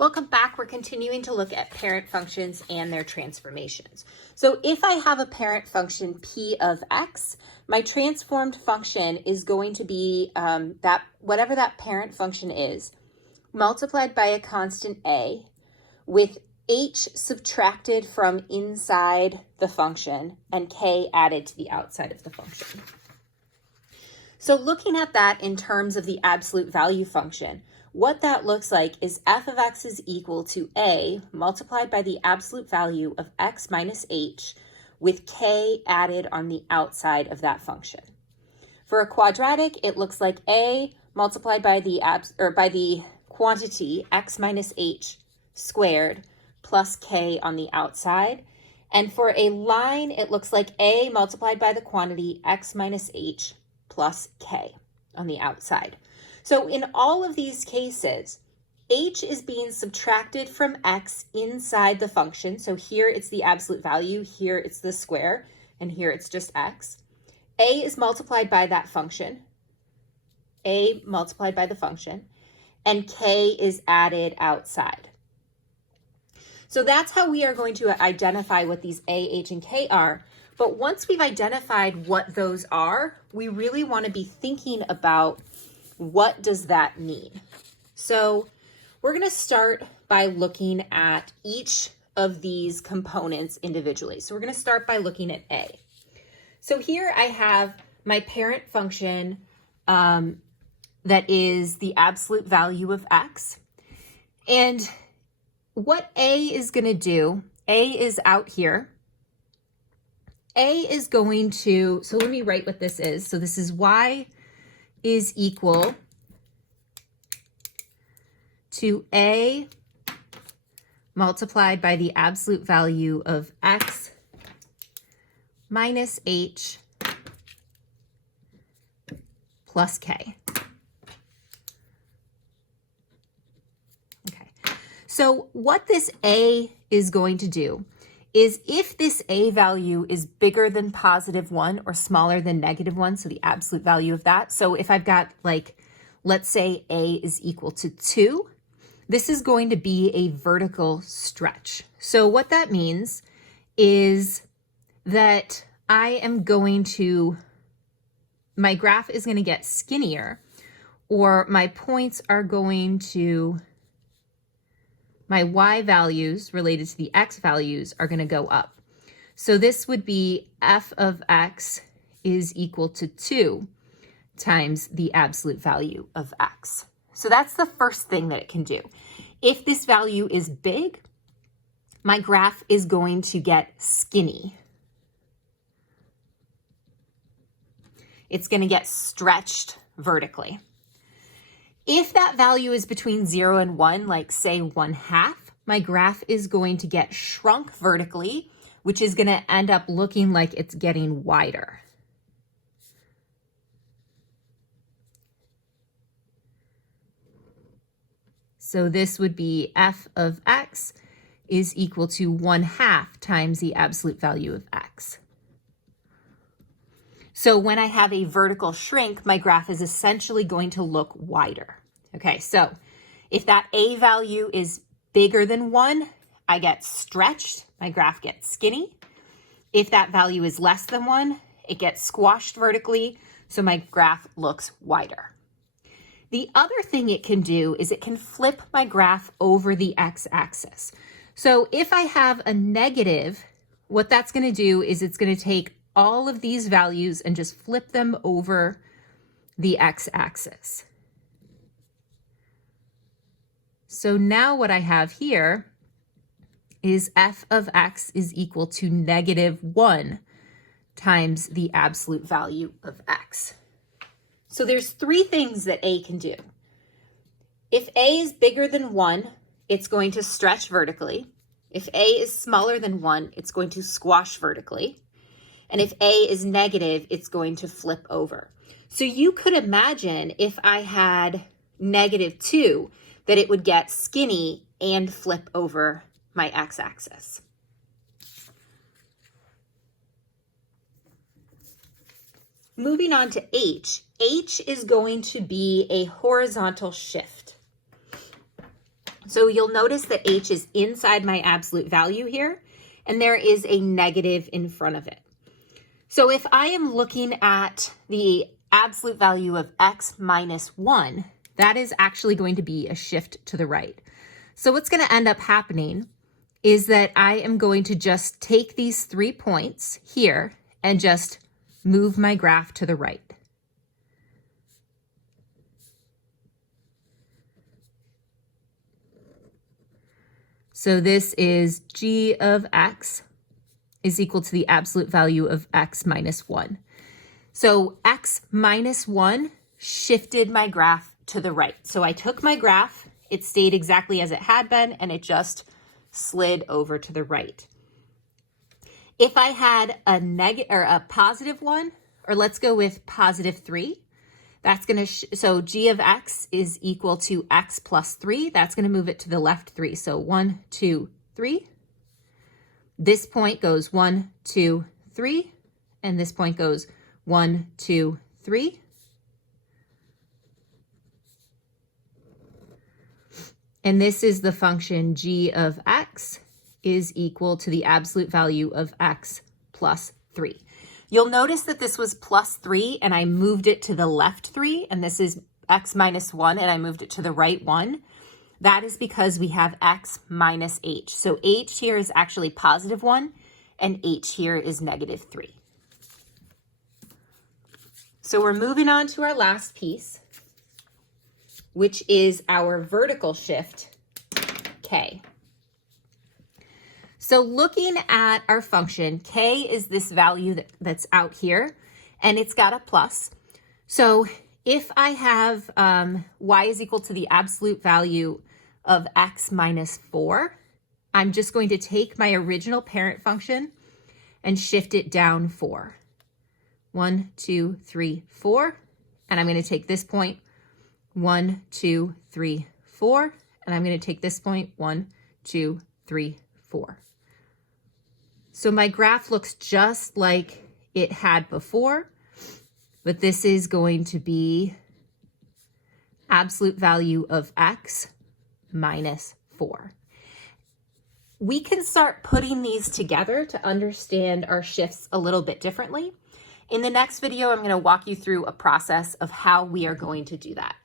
Welcome back. We're continuing to look at parent functions and their transformations. So if I have a parent function p of x, my transformed function is going to be whatever that parent function is, multiplied by a constant a, with h subtracted from inside the function and k added to the outside of the function. So looking at that in terms of the absolute value function, what that looks like is f of x is equal to a multiplied by the absolute value of x minus h with k added on the outside of that function. For a quadratic, it looks like a multiplied by the quantity x minus h squared plus k on the outside. And for a line, it looks like a multiplied by the quantity x minus h plus k on the outside. So in all of these cases, h is being subtracted from x inside the function. So here it's the absolute value, here it's the square, and here it's just x. A is multiplied by that function, a multiplied by the function, and k is added outside. So that's how we are going to identify what these a, h, and k are. But once we've identified what those are, we really want to be thinking about what does that mean. So we're going to start by looking at each of these components individually. So we're going to start by looking at a. So here I have my parent function that is the absolute value of x. And what a is going to do, a is out here. A is going to, so let me write what this is. So this is y is equal to a multiplied by the absolute value of x minus h plus k. Okay, so what this a is going to do is if this a value is bigger than +1 or smaller than -1, so the absolute value of that. So if I've got let's say a is equal to 2, this is going to be a vertical stretch. So what that means is that my graph is going to get skinnier, or my points are going to, my y values related to the x values are going to go up. So this would be f of x is equal to 2 times the absolute value of x. So that's the first thing that it can do. If this value is big, my graph is going to get skinny. It's going to get stretched vertically. If that value is between 0 and 1, like say 1/2, my graph is going to get shrunk vertically, which is going to end up looking like it's getting wider. So this would be f of x is equal to 1/2 times the absolute value of x. So when I have a vertical shrink, my graph is essentially going to look wider. Okay, so if that a value is bigger than 1, I get stretched, my graph gets skinny. If that value is less than 1, it gets squashed vertically, so my graph looks wider. The other thing it can do is it can flip my graph over the x-axis. So if I have a negative, what that's going to do is it's going to take all of these values and just flip them over the x-axis. So now what I have here is f of x is equal to -1 times the absolute value of x. So there's 3 things that a can do. If a is bigger than 1, it's going to stretch vertically. If a is smaller than 1, it's going to squash vertically. And if a is negative, it's going to flip over. So you could imagine if I had -2, that it would get skinny and flip over my x-axis. Moving on to h. H is going to be a horizontal shift. So you'll notice that h is inside my absolute value here, and there is a negative in front of it. So if I am looking at the absolute value of x minus 1, that is actually going to be a shift to the right. So what's going to end up happening is that I am going to just take these 3 points here and just move my graph to the right. So this is g of x is equal to the absolute value of x minus 1. So x minus 1 shifted my graph to the right. So I took my graph, it stayed exactly as it had been, and it just slid over to the right. If I had a negative or a positive 1, or let's go with positive 3, that's going to, so g of x is equal to x plus 3. That's going to move it to the left 3. So 1, 2, 3. This point goes 1, 2, 3. And this point goes 1, 2, 3. And this is the function g of x is equal to the absolute value of x plus 3. You'll notice that this was plus 3 and I moved it to the left 3, and this is x minus 1 and I moved it to the right 1. That is because we have x minus h. So h here is actually positive 1 and h here is negative 3. So we're moving on to our last piece, which is our vertical shift, k. So looking at our function, k is this value that's out here, and it's got a plus. So if I have y is equal to the absolute value of x minus 4, I'm just going to take my original parent function and shift it down 4. 1, 2, 3, 4. And I'm going to take this point, 1, 2, 3, 4. And I'm going to take this point, 1, 2, 3, 4. So my graph looks just like it had before, but this is going to be absolute value of x minus 4. We can start putting these together to understand our shifts a little bit differently. In the next video, I'm going to walk you through a process of how we are going to do that.